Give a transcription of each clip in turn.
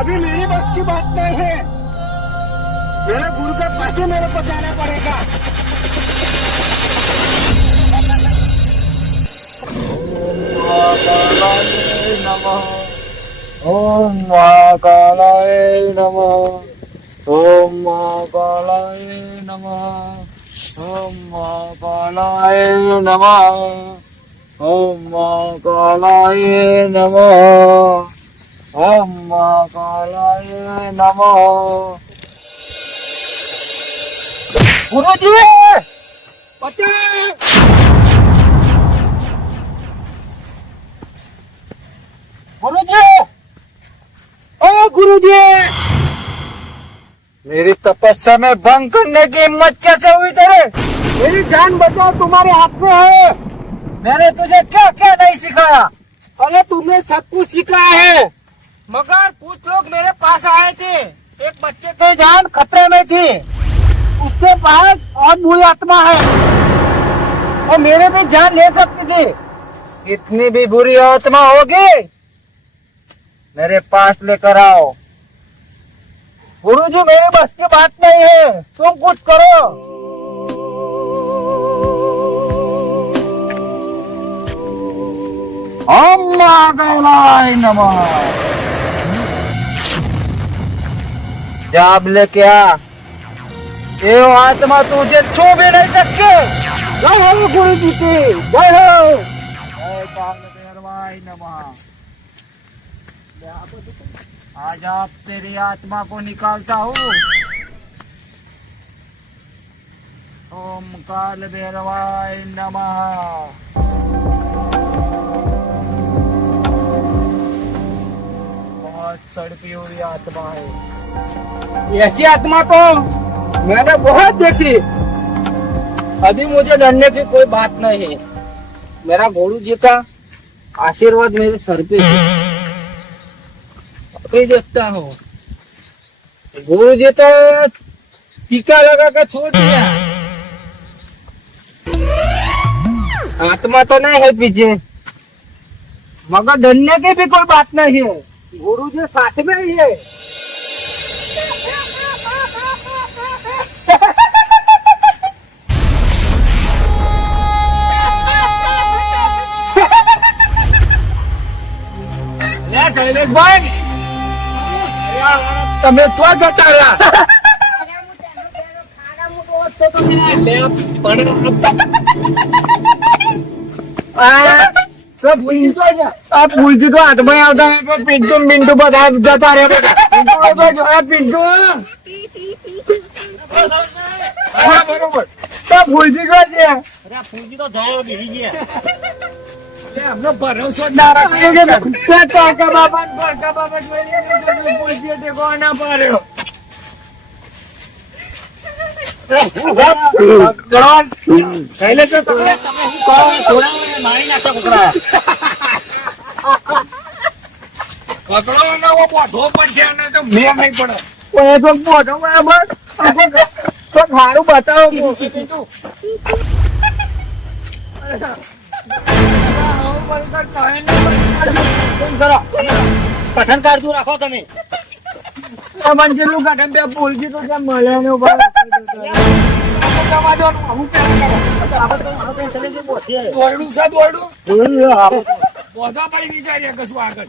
अभी मेरी बस की बात नहीं है। मेरे गुरु के पास ही मेरे को जाना पड़ेगा। ओम महाकालाय नमः। ओम महाकालाय नमः। ओम महाकालाय नमः। ओम महाकालाय नमः। ओम महाकालाय नमः। गुरुजी बचाओ। गुरुजी, ओ गुरुजी, मेरी तपस्या में भंग करने की हिम्मत कैसे हुई तेरे? मेरी जान बचाओ तुम्हारे हाथ में है। मैंने तुझे क्या क्या नहीं सिखाया? अरे तुमने सब कुछ सिखाया है, मगर कुछ लोग मेरे पास आए थे। एक बच्चे की जान खतरे में थी, उसके पास और बुरी आत्मा है और मेरे भी जान ले सकती थी। इतनी भी बुरी आत्मा होगी मेरे पास लेकर आओ। गुरुजी मेरे बस की बात नहीं है, तुम कुछ करो। ओम महाकालाय नमः। जाब लेके आ, ये आत्मा तुझे छू भी नहीं सकती। जय हो गुरुजी की जय हो। जय कालभैरवाय नमः। आज आप तेरी आत्मा को निकालता हूँ। ओम काल भैरवाय नमः। बहुत तड़पी हुई आत्मा है। ऐसी आत्मा तो मैंने बहुत देखी। अभी मुझे डरने की कोई बात नहीं है। मेरा गुरु जी का आशीर्वाद मेरे सर पे है। अभी देखता हूँ। गुरु जी तो टीका लगा कर छोड़ दिया। आत्मा तो नहीं है पीछे, मगर डरने की भी कोई बात नहीं है। गुरु जी साथ में ही है। शैलेश भाई, તમે તો જતા રહ્યા ભૂલથી તો હાથમાં આવતા પિન્ટુ મિન્ટુ બધા જતા રહ્યા પિન્ટુ બરોબર તો ભૂલથી ગયો છે ભૂલથી તો જાય બીજી ગયા हमने भरोसा ना रखे काका बाबा देखो ना पा रहे हो पहले से मारी नाचा पकड़ा पकड़ो ना वो बोधो पड़े तो मैं नहीं पड़े वो तो बोधो बराबर तो खारू बताओ કઠણ કાઢતું રાખો તમે જેટલું કઠણ ત્યાં ભૂલજી તો ત્યાં મળે ને દોડું છે દોડું બધા ભાઈ વિચાર્યા કશું આગળ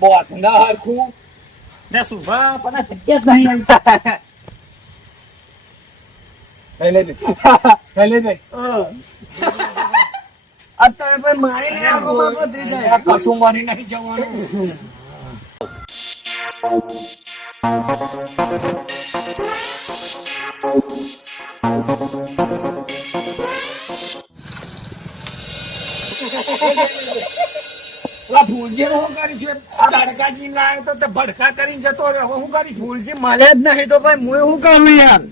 બોસ ના હરખું ને સુભા પણ જગ્યા જ નહીં શૈલેષભાઈ અત્યારે ભાઈ મારીને આખો બાબત થઈ જાય. કશું મારી નહીં જવાનું. ઓલા ફૂલજી નું શું કરી છે? તડકાજી લાવ્યો તો તે ભડકા કરીને જતો રહ્યો. હવે શું કરી? ફૂલજી મળે જ નહીં તો ભાઈ હું શું કરું યાર?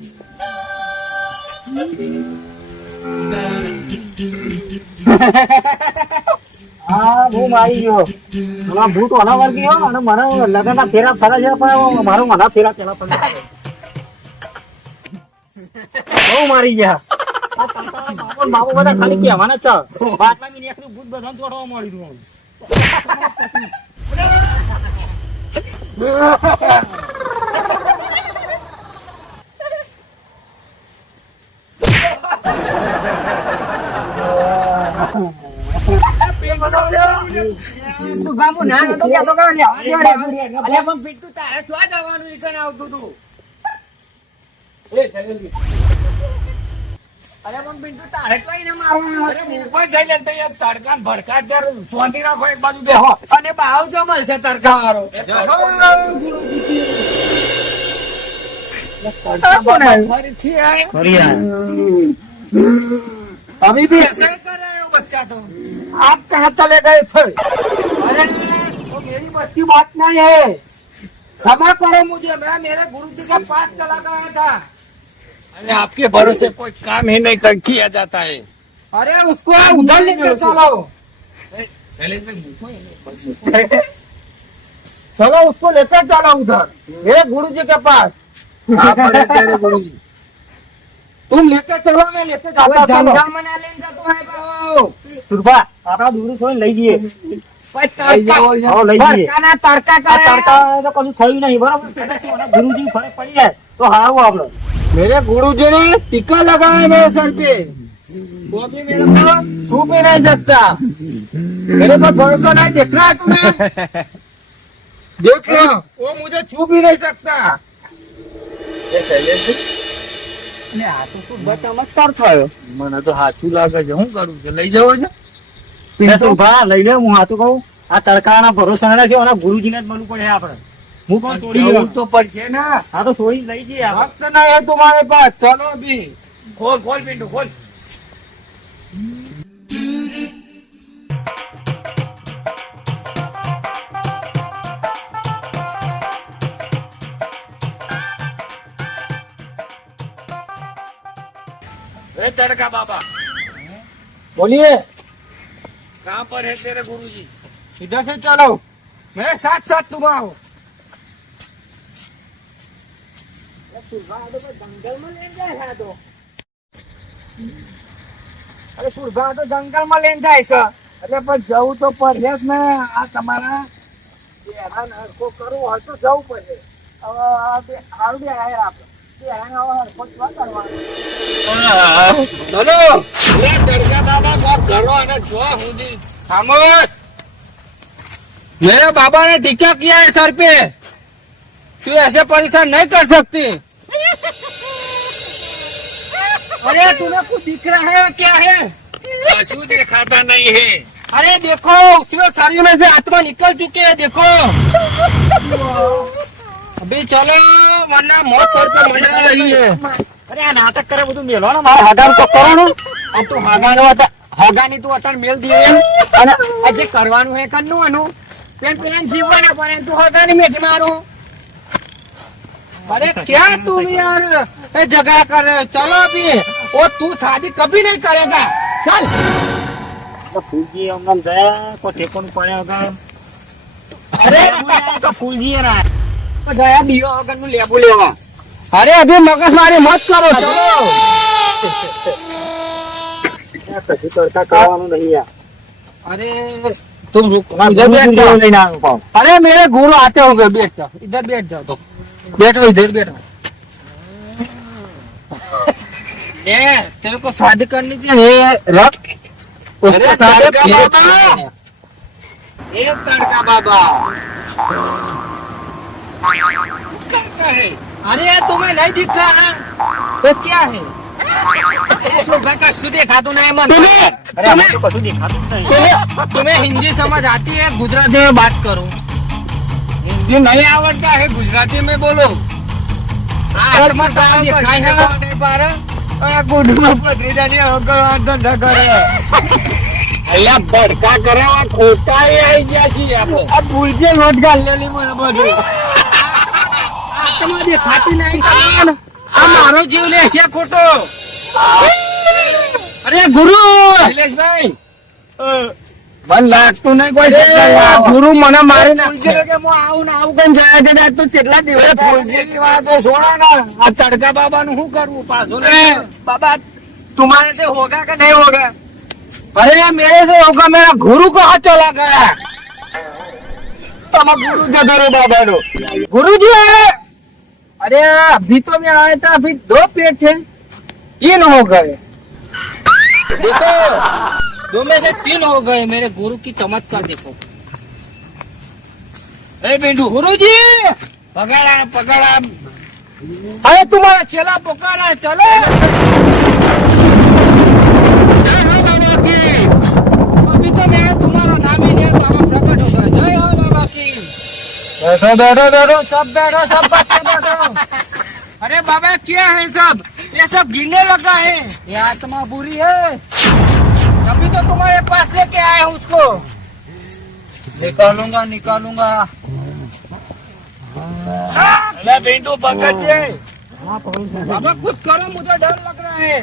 હા હું મારી ગયો આમાં ભૂત ઓના વર્ગી હો અને મને લગનના ફેરા ફરે છે પણ મારું મને ફેરા પેલા પડે બહુ મારી ગયા બાબુ બધા ખાલી કહેવાના છે બાટલા ની એકલું ભૂત બધાને ચોડવા મળ્યું તું ગામું ના નતો કહેતો કે લેવા દે રે. અલ્યા પણ પીટુ તારે ક્યાં જવાનું? ઈકન આવતું તું. અલ્યા પણ પીટુ તારે ક્યાં એને મારવાનું? અરે ઉપર જઈને ભાઈ તડકા ને ભડકા ત્યારે શોધી રાખો એક બાજુ બેહો અને બાવ જો મળશે તડકા વાળો. ફરીથી अभी भी ऐसे ही कर रहे हो बच्चा तुम. आप कहाँ चले गए थे? अरे वो मेरी मस्ती बात नहीं है. क्षमा करो मुझे, मैं मेरे गुरुजी का पाठ चला गया था. अरे आपके भरोसे कोई काम ही नहीं किया जाता है. अरे उसको उधर लेके चलो. चलो उसको लेकर चलो उधर मेरे गुरुजी के पास. तेरे गुरुजी तुम लेके चलो, मैं लेके जाता हूँ. जंगल में ना लेने जाता है बहू. સુરભા આપડા દૂર છોડીને લઈ જઈએ લઈ જઈએ તડકા તડકા તો કશું થયું નહીં બરાબર ગુરુજી ફરક પડી જાય તો હારું આપડે मेरे गुरुजी ने टीका लगाया मेरे सर पे, वो भी मेरे को छू भी नहीं सकता. मेरे पर भरोसा नहीं. देख रहा है तुम्हें? देख लो, वो मुझे छू भी नहीं सकता. આ તો શું ચમત્કાર થયો? મને તો સાચું લાગે છે. શું કરું છે? લઈ જવો છે? સુરભા લઈ લે હું હાથું કહું આ તડકાના ભરોસા ના છે અને ગુરુજીને જ મળવું પડે આપડે હું પણ છોડી જવું તો પડશે ને. હા તો છોડી લઈ જઈએ આપણે वक्त नहीं है तुम्हारे पास. चलो अभी. खोल खोल पिंटू खोल. तड़का बाबा બોલીએ कहाँ पर है तेरे गुरुजी? इधर से चलो, मेरे साथ साथ तुम आओ. અરે સુરભા તો જંગલ માં લઈને જાય છે એટલે પણ જવું તો પડે જ ને. આ તમારા હેરાન હરકો કરવો હોય તો જવું પડે. હવે સારું બે આયા આપડે હેરાન હવે હરકો શું કરવાનું? ચલો तड़का बाबा को करो અને જો સુધી खामोश. मेरे बाबा ने टीका किया है सर पे. तू ऐसे परेशान नहीं कर सकती. अरे तुम्हें कुछ दिख रहा है क्या है? पशु दिखाता नहीं है. अरे देखो उसमें शरीर में से आत्मा निकल चुकी है. देखो अभी चलो वरना मौत सर पे मंडरा रही है. અરે આ નાટક કરે બધું મેલો ને મારે હાગાનું તો કરવાનું अब तो હગાની તું અત્યારે મેલ દીએ અને આ જે કરવાનું હે કરનું આનું પેલા જીવવાના પડે. તું હગાની મેઠી મારું. अरे क्या तुम यार जगह कर रहे हो? चलो अभी. वो तू शादी कभी नहीं करेगा. चल. ફૂલજી હમણાં ગયા કોઈ ટેકોનું પડ્યા વગર अरे તો ફૂલજી એના गया दियो अगर नु लेबू लेवा. अरे अभी मगज मारी मत करो. चलो કશું તડકા કરવાનું નહીં યાર अरे तुम रुको इधर बैठ जाओ. લઈને આવ્યો પાવ अरे मेरे गुरु आते होंगे. बैठ जाओ इधर बैठ जाओ. तो बैठो इधर बैठो. ये तेरे को शादी करनी थी ये रख उसके साथ एक तड़का बाबा. अरे तुम्हें नहीं दिख रहा है तो क्या है? कશું દેખાતું નહીં મને अरे हमें तो कશું દેખાતું જ નહીં. तुम्हें हिंदी समझ आती है गुजराती में बात करो हिंदी नहीं आवड़ता है गुजराती में बोलो हाथમાં તો દેખાય છે. આ ગુડમાં પથરીદાની હકલવા ધંધા કરે અલ્યા ભડકા કરે આ ખોટા આવી ગયા છીએ આપણે. આ ભૂલથી નોટ ગાલેલી મને બધું હાથમાં દેખાતી નહીં તમને. આ મારો જીવ લે છે ખોટો. અરે ગુરુ શૈલેષભાઈ મન લાગતું નહીં કોઈ આ ગુરુ મને મારી નાખશે કે હું આવું ને આવું કઈ જાય છે તો કેટલા દિવસ ફૂલજીની વાતો છોડો ને આ તડકા બાબાનું શું કરવું પાછું ए, बाबा तुम्हारे से होगा कि नहीं होगा अरे मेरे से होगा मेरा गुरु कहाँ चला गया તમે ગુરુ જતો રહો બાબા નો गुरु जी अरे अभी तो मैं आया था अभी 2 पेट थे 3 हो गए देखो 2 में से 3 हो गए मेरे गुरु की चमत्कार देखो ए बिंदु गुरु जी पकड़ा पकड़ा अरे तुम्हारा चेला पुकारा है चलो अभी तो मैं तुम्हारा नाम ही लिया बाबा प्रकट हो गया जय हो बाबा की बैठो बैठो बैठो सब बैठो सब बच्चे बैठो अरे बाबा क्या है सब ये सब गिरने लगा है ये आत्मा बुरी है अभी तो तुम्हारे पास लेके आया हूँ उसको निकालूंगा निकालूंगा अरे बिंदु पकड़िए बाबा कुछ करो मुझे डर लग रहा है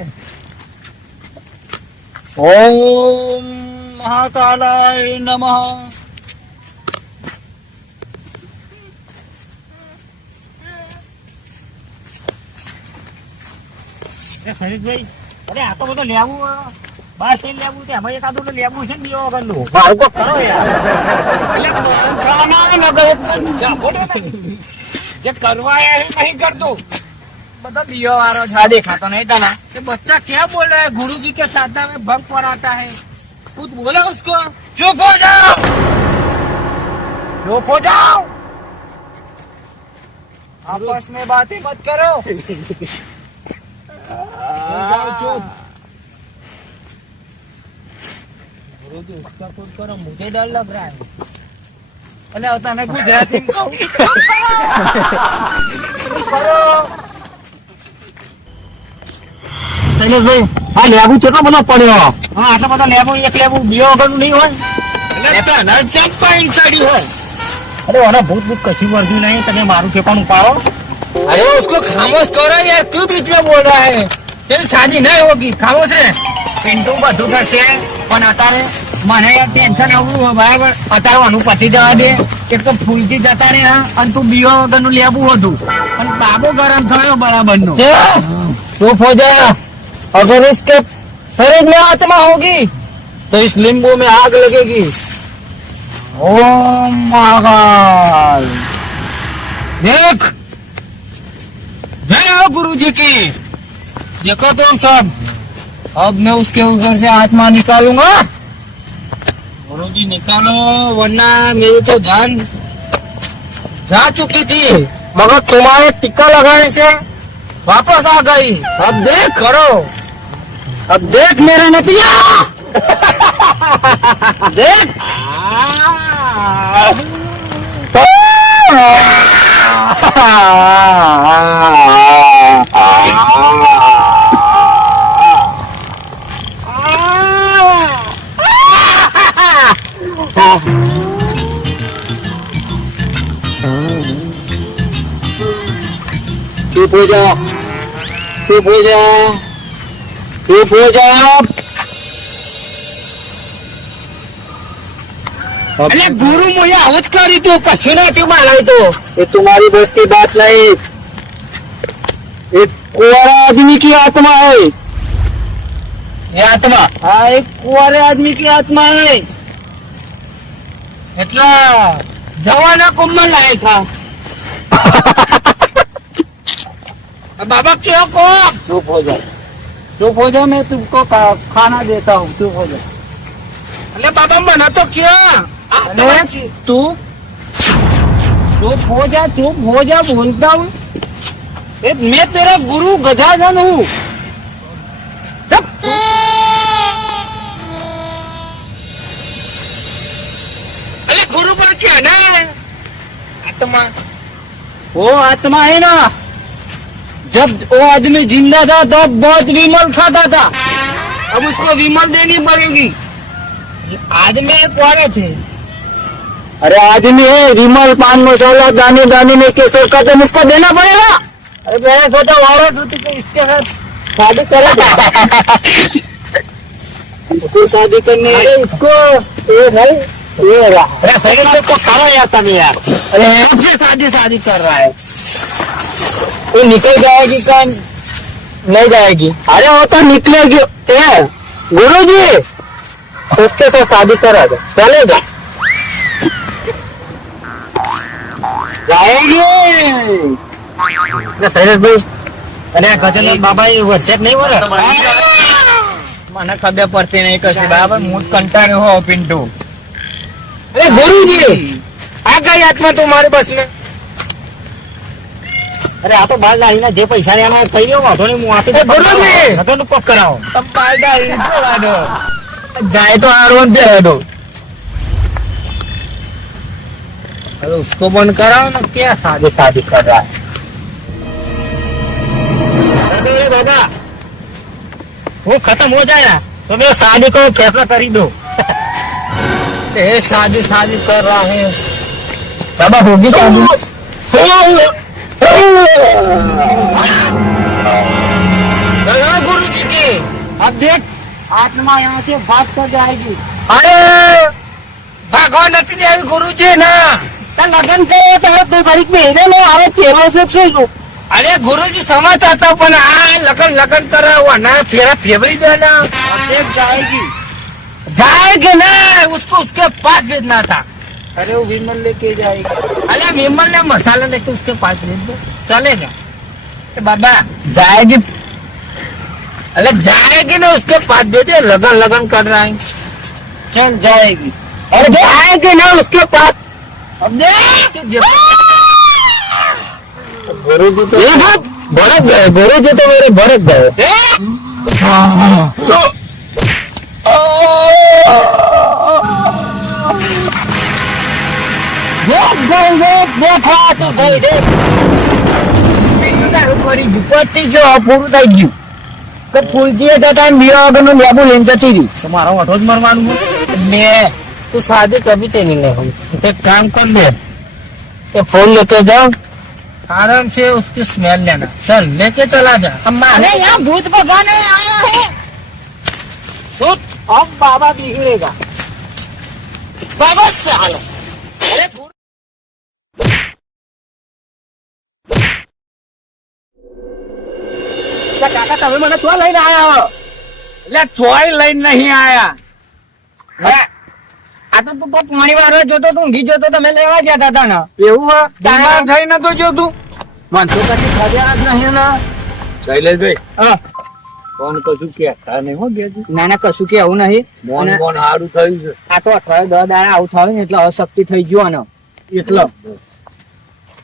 ओम महाकालाय नमः એ શરીફભાઈ, અરે આ તો બધું લેવું બહાર થી લેવું છે એમાં એકાદું તો લેવું છે ને બીજો વગરનું. ભાવ કોક કરો યાર. જે કરવા આયા है नहीं कर दो बता दियो वारो झा देखा तो नहीं था ये बच्चा क्या बोल रहा है गुरु जी के साधना में भंग पड़ाता है कुछ बोला उसको चुप हो जाओ चुप हो जाओ आपस में बातें मत करो जाओ चुप गुरु जी उसका कुछ करो मुझे डर लग रहा है अरे होता नहीं गुजराती में कहूँ करो શૈલેષભાઈ, આ લેવું કેટલો બધો પડ્યો. હા, આટલા બધા લેવું એક લેવું બીજો વગરનું નહીં હોય. चप्पा इंसाड़ी है અરે ઓના ભૂત ભૂત કશું વર્ગ્યું નહીં. તમે મારું ઠેકાણું પાડો. अरे उसको खामोश करो यार क्यों बीच में बोल रहा है तेरी शादी नहीं होगी खामोश है પિન્ટુ બધું કરશે પણ અત્યારે મને યાર ટેન્શન આવવું હોય બરાબર. અત્યારે આનું પછી જવા દે. એક તો ફૂલથી જતા રહે અને તું બીજો વગરનું લેવું હતું અને બાબો ગરમ થયો બરાબર નો. चुप हो जा अगर इसके शरीर में आत्मा होगी तो इस नींबू में आग लगेगी ओम महाकाल देख जय हो गुरु जी की देखो तुम सब अब मैं उसके ऊपर से आत्मा निकालूंगा गुरु जी निकालो वरना मेरी तो जान जा चुकी थी मगर तुम्हारे टीका लगाने से वापस आ गई अब देख करो अब देख मेरा नतिया देख चुप हो जाओ चुप हो जाओ चुप हो जाओ अरे गुरु मुझे आवाज करी तू कशु नहीं मारा तो ये तुम्हारी बस की बात नहीं एक कुंवारा आदमी की आत्मा है ये आत्मा हाँ एक कुंवारे आदमी की आत्मा है એટલા જવાના કોમમાં લાયક था बाबा क्यों को चुप हो जा मैं तुमको खाना देता हूँ चुप हो जा अरे बाबा मना तो क्या अरे तू चुप हो जा बोलता हूँ मैं तेरा गुरु गजानन हूँ अरे गुरु पर क्या ना आत्मा वो आत्मा है ना, जब वो आदमी जिंदा था तब बहुत विमल खाता था, अब उसको विमल देनी पड़ेगी। आदमी कौन थे? अरे आदमी है विमल, पान मसाला दाने दाने में केसर का तो मुझको देना पड़ेगा। अरे मैंने सोचा औरत होती तो इसके साथ शादी करा था। उसको शादी करने, अरे इसको ये भाई ये रहा। अरे पहले तो खाना जाता नहीं यार। अरे आपसे शादी कर रहा है, ये निकल जाएगी क्या नहीं जाएगी? अरे वो तो निकलेगी। ए गुरु जी, उसके साथ शादी करा दो, चलेगा? जाएगी। शैलेष भाई, अरे गजानन बाबा ये वચ્ચે નહીં બોલે મને ખબર પડતી નહીં કશી બાબા, હું કંટાળ્યો હો પિન્ટુ। अरे गुरु जी, આ ગઈ આત્મા તમારી બસ में। અરે આ તો બાર લાવીને જે પૈસા ને એમાં થઈ ગયો વાંધો નહીં, હું આપી દઉં। ગુરુજી! નકરનું કોક કરાવો તમે બાર લાવી જોવા દો, જાય તો આરોન દે દો। अरे उसको बंद कराओ ना, क्या शादी कर रहा है। अरे दादा वो खत्म हो जाए ना तो मेरा शादी को फैसला कर ही दो। शादी कर रहा है बाबा, होगी शादी। गुरु जी की अब देख, आत्मा यहाँ से भाग कर जाएगी। अरे भगवान નથી આવી ગુરુજી ના લગન કરે તારે તું ઘડીક મહિને નો આવે ચેલો છે શું? અરે ગુરુજી સમાચાર હતા પણ આ લગન કરાવો ના फेरा फेवरी देना देख जाएगी। जाएगी ना, उसको उसके पास भेजना था। अरे वो विमल लेके जाएगी। अरे विमल ने मसाला लेके उसके पास भेज दो, चलेगा? बाबा जाएगी, अरे जाएगी ना, उसके पास भेजे, लगन कर रहा है। चल जाएगी। अरे जाएगी ना उसके पास। अब देख गुरु जी तो भड़क गए, गुरु जी तो मेरे भड़क गए। देखो तो गई देख પતી ગયો, પૂરું થઈ ગયું કે ફૂલજી જતા બીજા વગરનું લેબુ લઈને જતી રહ્યું। તમારો ઓઢો જ મરવાનું ને તું शादी कभी तेरी नहीं हुई। एक काम कर ले, ये फूल लेके जाओ, आराम से उसकी स्मेल लेना, चल लेके चला जा। अरे यहाँ भूत भगाने आया है। सुन, अब बाबा बिगड़ेगा। बाबा साला, अरे કાકા તમે મને શું લઈને આયા હો? એટલે ચોય લઈને નહીં આયા। આ તો તું મારી વાર જોતો તું ઊંઘી જોતો તમે લેવા જતા હતા ને, એવું હે? બીમાર થઈ નતો જોતું। મને તો કશું ખબર જ નહીં ને। શૈલેષભાઈ હા, કોણ કશું કહેતા નહીં હો ગેજી, ના ના કશું કે આવું નહીં। મોન અને મોન સારું થયું છે। આ તો 10 દાડા આવું થયું ને એટલે અશક્તિ થઈ ગયો ને, એટલે